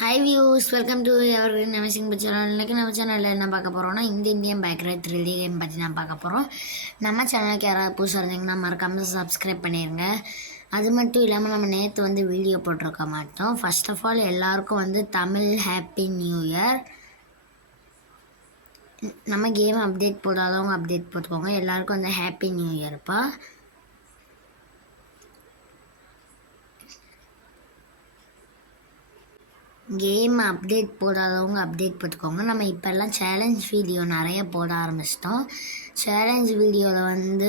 Hi views, welcome to ever amazing channel. இன்றைக்கி நம்ம சேனலில் என்ன பார்க்க போகிறோம்னா இந்தியன் பேக்ரவுண்ட் 3D கேம் பற்றி நான் பார்க்க போகிறோம். நம்ம சேனலுக்கு யாராவது புதுசாக இருந்தீங்கன்னா மறக்காமல் சப்ஸ்கிரைப் பண்ணிடுங்க. அது மட்டும் இல்லாமல் நம்ம நேற்று வீடியோ போட்டிருக்க மாட்டோம். ஃபர்ஸ்ட் ஆஃப் ஆல் எல்லாருக்கும் தமிழ் ஹாப்பி நியூ இயர். நம்ம கேம் அப்டேட் போடாதவங்க அப்டேட் போட்டுக்கோங்க. எல்லாருக்கும் ஹாப்பி நியூ இயர்ப்பா. கேம் அப்டேட் போடாதவங்க அப்டேட் போட்டுக்கோங்க. நம்ம இப்போல்லாம் சேலஞ்ச் வீடியோ நிறைய போட ஆரம்பிச்சிட்டோம். சேலஞ்ச் வீடியோவில்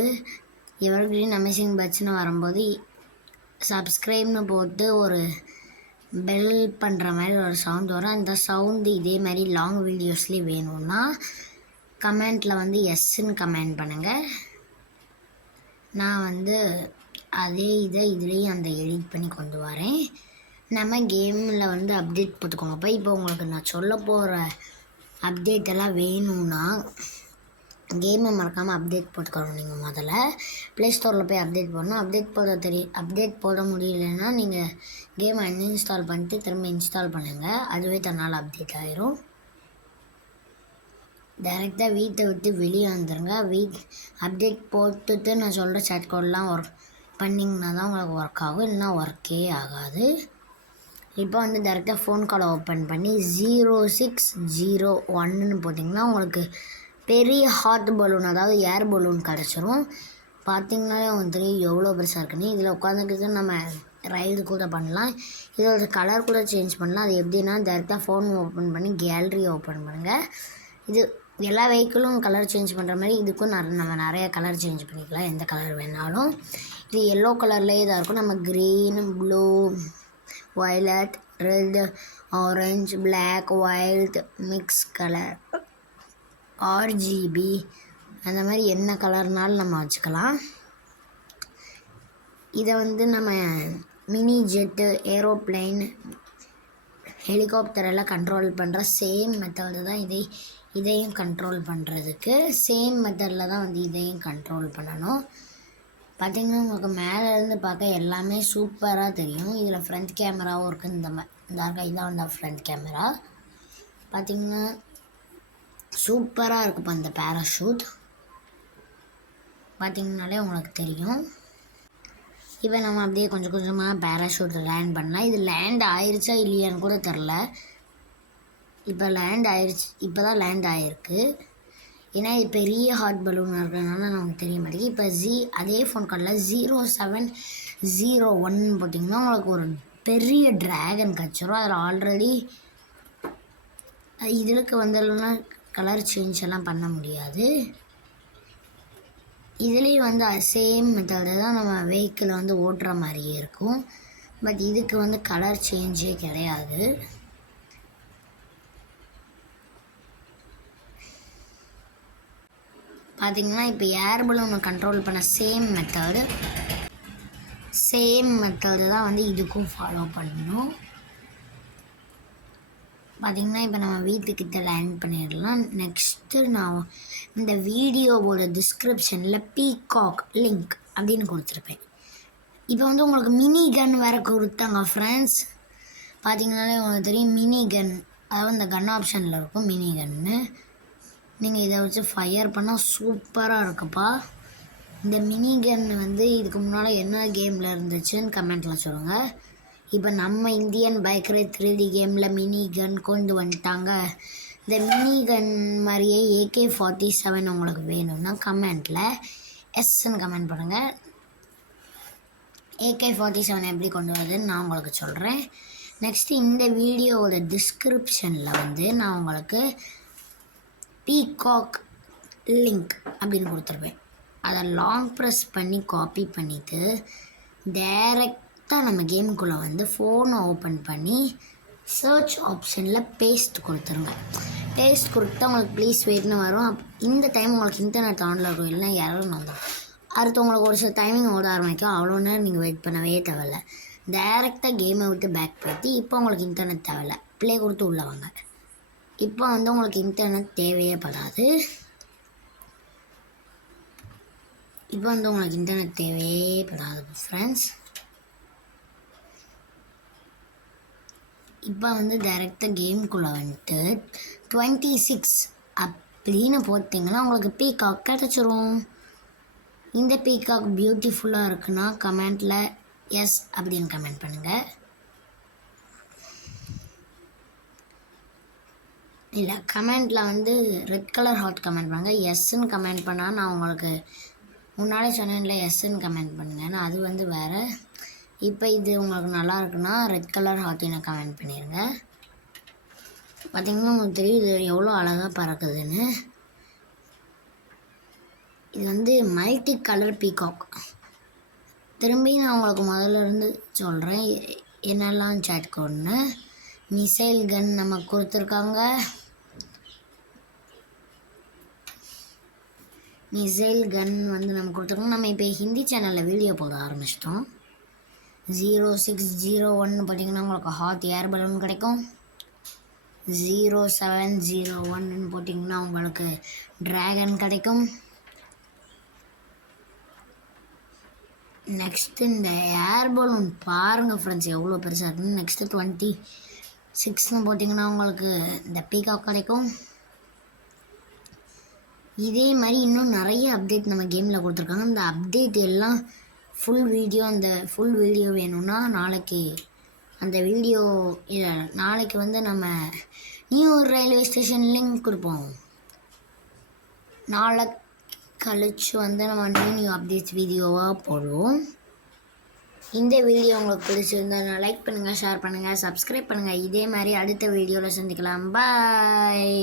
எவர்கிரீன் அமேசிங் பட்ஸ்னு வரும்போது சப்ஸ்கிரைப்னு போட்டு ஒரு பெல் பண்ணுற மாதிரி ஒரு சவுண்ட் வரும். அந்த சவுண்டு இதே மாதிரி லாங் வீடியோஸ்லேயே வேணும்னா கமெண்ட்டில் எஸ்ன்னு கமெண்ட் பண்ணுங்கள். நான் அதே இதுலேயும் எடிட் பண்ணி கொண்டு வரேன். நம்ம கேமில் அப்டேட் போட்டுக்கோங்கப்பா. இப்போ உங்களுக்கு நான் சொல்ல போகிற அப்டேட் எல்லாம் வேணும்னா கேமை மறக்காமல் அப்டேட் போட்டுக்கணும். நீங்கள் முதல்ல ப்ளே ஸ்டோரில் போய் அப்டேட் பண்ணணும். அப்டேட் போட முடியலன்னா நீங்கள் கேமை அன்இன்ஸ்டால் பண்ணிட்டு திரும்ப இன்ஸ்டால் பண்ணுங்கள். அதுவே தன்னால் அப்டேட் ஆயிரும். டைரெக்டாக வீட்டை விட்டு வெளியே வந்துடுங்க. அப்டேட் போட்டுட்டு நான் சொல்கிற சாட் கோடெலாம் ஒர்க் பண்ணிங்கன்னா தான் உங்களுக்கு ஒர்க் ஆகும், இல்லைன்னா ஒர்க்கே ஆகாது. இப்போ டேரெக்டாக ஃபோன் காலை ஓப்பன் பண்ணி 0601 போட்டிங்கன்னா உங்களுக்கு பெரிய ஹாட் பலூன், அதாவது ஏர் பலூன் கிடச்சிரும். பார்த்திங்கனாலே உங்களுக்கு தெரியும் எவ்வளோ பெருசாக இருக்குன்னு. இதில் உட்காந்துக்கிட்டு நம்ம ரைடு கூட பண்ணலாம். இதோட கலர் கூட சேஞ்ச் பண்ணலாம். அது எப்படின்னா டேரெக்டாக ஃபோன் ஓப்பன் பண்ணி கேலரி ஓப்பன் பண்ணுங்கள். இது எல்லா வெஹிக்கிளும் கலர் சேஞ்ச் பண்ணுற மாதிரி இதுக்கும் நம்ம நிறைய கலர் சேஞ்ச் பண்ணிக்கலாம், எந்த கலர் வேணாலும். இது எல்லோ கலர்லேயே தான் இருக்கும். நம்ம green, blue, violet, red, orange, black, white, mix color, RGB அந்த மாதிரி என்ன கலர்னாலும் நம்ம வச்சுக்கலாம். இதை நம்ம மினி ஜெட்டு, ஏரோப்ளைன், ஹெலிகாப்டர் எல்லாம் கண்ட்ரோல் பண்ணுற சேம் மெத்தடு தான் இதையும் கண்ட்ரோல் பண்ணுறதுக்கு சேம் மெத்தடில் தான் இதையும் கண்ட்ரோல் பண்ணணும். பார்த்திங்கன்னா உங்களுக்கு மேலேருந்து பார்க்க எல்லாமே சூப்பராக தெரியும். இதில் ஃப்ரண்ட் கேமராவும் இருக்குது. இந்த இதான் ஃப்ரண்ட் கேமரா. பார்த்திங்கன்னா சூப்பராக இருக்குப்பா இந்த பேராஷூட். பார்த்திங்கனாலே உங்களுக்கு தெரியும். இப்போ நம்ம அப்படியே கொஞ்சம் கொஞ்சமாக பேராஷூட் லேண்ட் பண்ணலாம். இது லேண்ட் ஆயிடுச்சா இல்லையான்னு கூட தெரில. இப்போ லேண்ட் ஆயிடுச்சு, இப்போ தான் லேண்ட் ஆகிருக்கு. ஏன்னா இது பெரிய ஹாட் பலூன் இருக்கிறதுனால நமக்கு தெரிய மாட்டேங்குது. இப்போ அதே ஃபோன் காலில் 0701 போட்டிங்கன்னா உங்களுக்கு ஒரு பெரிய ட்ராகன் கிடச்சிரும். அதில் ஆல்ரெடி இதுக்கு வந்ததுன்னா கலர் சேஞ்ச் எல்லாம் பண்ண முடியாது. இதுலேயும் சேம் மெத்தடு தான் நம்ம வெஹிக்கிளை ஓட்டுற மாதிரியே இருக்கும். பட் இதுக்கு கலர் சேஞ்சே கிடையாது. பார்த்திங்கன்னா இப்போ ஏர் பலூனை கண்ட்ரோல் பண்ண சேம் மெத்தடு தான் இதுக்கும் ஃபாலோ பண்ணணும். பார்த்திங்கன்னா இப்போ நம்ம வீட்டுக்கிட்ட லேண்ட் பண்ணிடலாம். நெக்ஸ்ட்டு நான் இந்த வீடியோவோட டிஸ்கிரிப்ஷனில் பீகாக் லிங்க் அப்படின்னு கொடுத்துருப்பேன். இப்போ உங்களுக்கு மினி கன் வேறு கொடுத்தாங்க ஃப்ரெண்ட்ஸ். பார்த்திங்கனாலே உங்களுக்கு தெரியும் மினி கன், அதாவது இந்த கன் ஆப்ஷனில் இருக்கும் மினி கன்னு. நீங்கள் இதை வச்சு ஃபயர் பண்ணால் சூப்பராக இருக்குப்பா. இந்த மினி கன் இதுக்கு முன்னால் என்ன கேமில் இருந்துச்சுன்னு கமெண்ட்டில் சொல்லுங்கள். இப்போ நம்ம இந்தியன் பைக்கரே 3D கேமில் மினி கன் கொண்டு வந்துட்டாங்க. இந்த மினி கன் மாதிரியே AK-47 உங்களுக்கு வேணும்னா கமெண்ட்டில் எஸ்ன்னு கமெண்ட் பண்ணுங்கள். AK-47 எப்படி கொண்டு வருதுன்னு நான் உங்களுக்கு சொல்கிறேன். நெக்ஸ்ட்டு இந்த வீடியோவோட டிஸ்கிரிப்ஷனில் நான் உங்களுக்கு பீகாக் லிங்க் அப்படின்னு கொடுத்துருப்பேன். அதை லாங் ப்ரெஸ் பண்ணி காப்பி பண்ணிவிட்டு டைரெக்டாக நம்ம கேமுக்குள்ளே ஃபோனை ஓப்பன் பண்ணி சர்ச் ஆப்ஷனில் பேஸ்ட் கொடுத்துருங்க. பேஸ்ட் கொடுத்தா உங்களுக்கு ப்ளீஸ் வெயிட்னு வரும். இந்த டைம் உங்களுக்கு இன்டர்நெட் ஆனில் இருக்கும், இல்லைன்னா யாரும் வந்துடும். அடுத்து உங்களுக்கு ஒரு சில டைமிங் ஓட ஆரம்பிக்கும். அவ்வளோ நேரம் நீங்கள் வெயிட் பண்ணவே தேவையில்லை. டைரெக்டாக கேமை விட்டு பேக் போய்ட்டு இப்போ உங்களுக்கு இன்டர்நெட் தேவையில்லை, ப்ளே கொடுத்து உள்ளே வாங்க. இப்போ உங்களுக்கு இன்டர்நெட் தேவையே படாது. இப்போ உங்களுக்கு இன்டர்நெட் தேவையே படாது ஃப்ரெண்ட்ஸ். இப்போ வந்து டைரெக்டாக கேம்குள்ளே வந்துட்டு 26 அப்படின்னு போட்டிங்கன்னா உங்களுக்கு பீகாக் கிடச்சிரும். இந்த பீகாக் பியூட்டிஃபுல்லாக இருக்குன்னா கமெண்ட்டில் எஸ் அப்படின்னு கமெண்ட் பண்ணுங்கள். இல்லை கமெண்ட்டில் வந்து ரெட் கலர் ஹார்ட் கமெண்ட் பண்ணுங்கள். எஸ்ன்னு கமெண்ட் பண்ணால் நான் உங்களுக்கு முன்னாடி சொன்னேன்ல எஸ்ன்னு கமெண்ட் பண்ணுங்கன்னு, அது வந்து வேறு. இப்போ இது உங்களுக்கு நல்லா இருக்குன்னா ரெட் கலர் ஹார்ட்டினை கமெண்ட் பண்ணிடுங்க. பார்த்திங்கன்னா உங்களுக்கு தெரியுது எவ்வளோ அழகாக பறக்குதுன்னு. இது வந்து மல்டி கலர் பீகாக். திரும்பி நான் உங்களுக்கு முதல்ல இருந்து சொல்கிறேன் என்னெல்லாம் சேட் கோட்னு. மிசைல் கன் நமக்கு கொடுத்துருக்காங்க. மிசைல் கன் வந்து நமக்கு கொடுத்துருக்காங்க. நம்ம இப்போ ஹிந்தி சேனலில் வீடியோ போட ஆரம்பிச்சிட்டோம். 0601 போட்டிங்கன்னா உங்களுக்கு ஹாட் ஏர் பலூன் கிடைக்கும். 0701 போட்டிங்கன்னா உங்களுக்கு ட்ராகன் கிடைக்கும். நெக்ஸ்ட்டு இந்த ஏர் பலூன் பாருங்கள் ஃப்ரெண்ட்ஸ் எவ்வளோ பெருசாக இருக்குன்னு. நெக்ஸ்ட்டு 26 போட்டிங்கன்னா உங்களுக்கு இந்த பீகாக் கிடைக்கும். இதே மாதிரி இன்னும் நிறைய அப்டேட் நம்ம கேமில் கொடுத்துருக்காங்க. இந்த அப்டேட் எல்லாம் அந்த ஃபுல் வீடியோ வேணும்னா நாளைக்கு அந்த வீடியோ இல்லை நாளைக்கு வந்து நம்ம நியூ ரயில்வே ஸ்டேஷன் லிங்க் கொடுப்போம். நாளை கழிச்சு வந்து நம்ம நியூ அப்டேட்ஸ் வீடியோவாக போடுவோம். இந்த வீடியோ உங்களுக்கு பிடிச்சிருந்தா லைக் பண்ணுங்கள், ஷேர் பண்ணுங்கள், சப்ஸ்கிரைப் பண்ணுங்கள். இதே மாதிரி அடுத்த வீடியோவில் சந்திக்கலாம். பாய்.